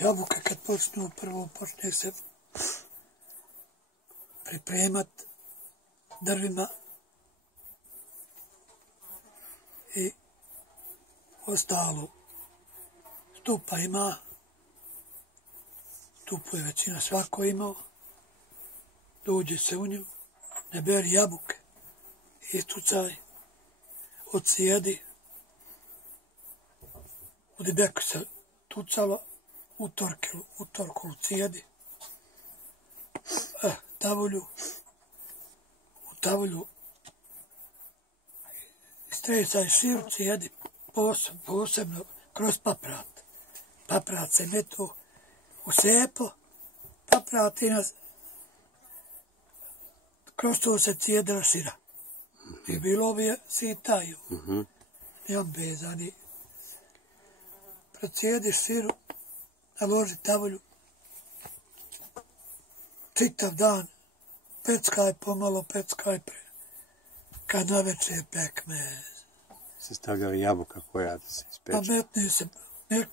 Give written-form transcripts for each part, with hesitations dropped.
Jabuke kad počnu, prvo počne se pripremat drvima i ostalo. Stupa ima, stupu je većina svako imao, dođe se u nju, ne beri jabuke, istucaj, odsijedi, u dibeku se tucalo, u torkulu cijedi, u tavulju stresaj širu, cijedi posebno kroz paprat. Paprat se metu u sepo, paprat i kroz to se cijedila šira. I bilo bi je sitaju. Nemam bezani. Procijediš širu, naloži tavulju, čitav dan, peckaj pomalo, peckaj kad naveče pekmez. Se stavljao jabuka koja da se ispeče? Pa metne se,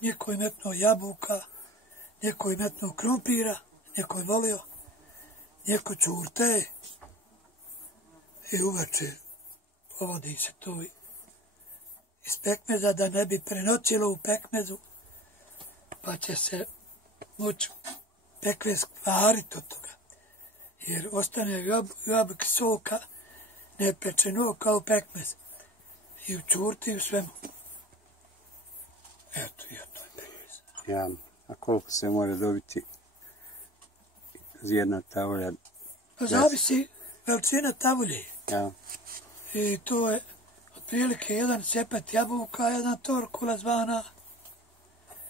neko je metnuo jabuka, neko je metnuo krompira, neko je volio, neko čurte i uveče povodi se to iz pekmeza da ne bi prenoćilo u pekmezu, pa će se moći pekmez kvariti od toga. Jer ostane jabuki soka nepečeno kao pekmez. I u čurti i u svemu. Eto, to je pekmez. Ja, a koliko se može dobiti jedna tavulja? Zavisi veličina tavulje. Ja. I to je otprilike jedan cepet jabuka, jedna torkula zvana.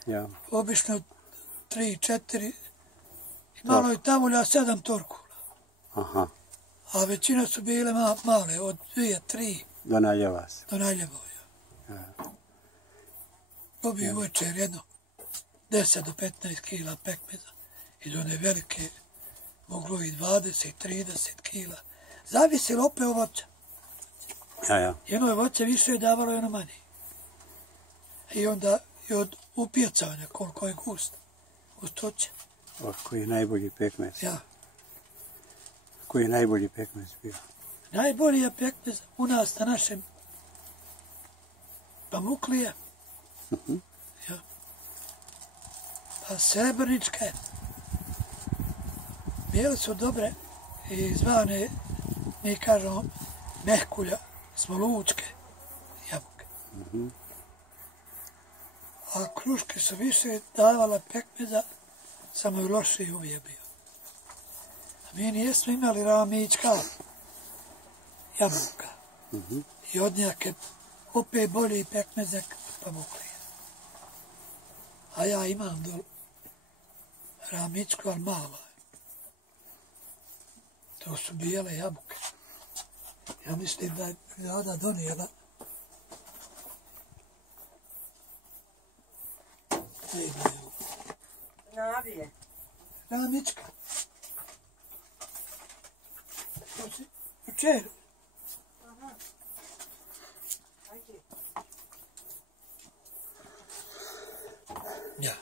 Ja. Obično 3-4. Malo je tavulja 7 torkula. Aha. A većina su bile male, od 2-3. Do naljeva se. Do naljeva, ja. Dobiju večer jedno 10 do 15 kila pekmeza. I do one velike moglo i 20-30 kila. Zavisilo opet od voća. Ja. Jedno je voće više je davalo, jedno manje. I onda i od upjecanja koliko je gusto. Gustoće. Koji je najbolji pekmez? Ja. Koji je najbolji pekmez bio? Najbolji je pekmez u nas na našem Pamuklija. Ja. Pa srebrničke. Bijele su dobre i zvane, mi kažemo, mehkulja, smolučke jabuke. A kruške su više davala pekmeza, samo je lošiji uvijek bio. A mi nijesmo imali ramička jabuka. I odnjake opet bolji pekmezak Pamuklija. A ja imam dol ramičku, ali malo. To su bijele jabuke. Ja mislim da je brigada donijela. Navije. Ramička. Učer. Ja.